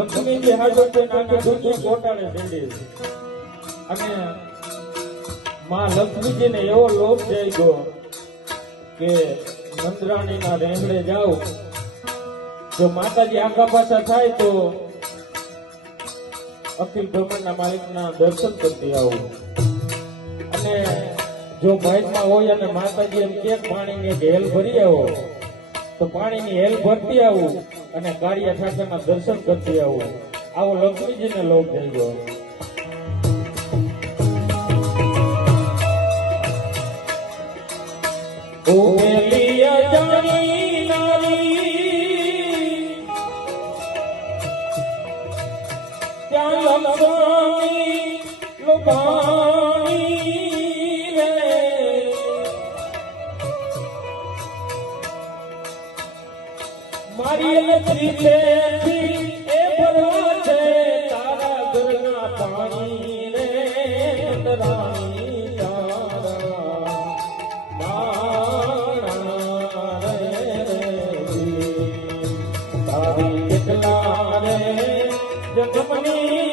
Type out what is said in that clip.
લક્ષ્મીજી હાજર છે નાની દૂધી કોટાળે ચડી અને માં લક્ષ્મીજીને એવો લોભ થઈ ગયો કે મંદરાણીના રેંગડે જાવ જો માતાજી આગા પાછા થાય તો અખિલ બ્રહ્માંડના માલિકના દર્શન કરતી આવું અને જો ભાઈમાં હોય અને માતાજી એમ કે પાણીની હેલ ભરી આવો તો પાણીની હેલ ભરતી આવું અને કાળિયા ઠાકરના દર્શન કરતી આવું આવો લક્ષ્મીજીને લોભ થઈ ગયો મારી લક્ષ્મી એ ભરવા છે તારા ઘરના પાણી રે રાણી તારા મારા રે તારી કેટલા રે જગમની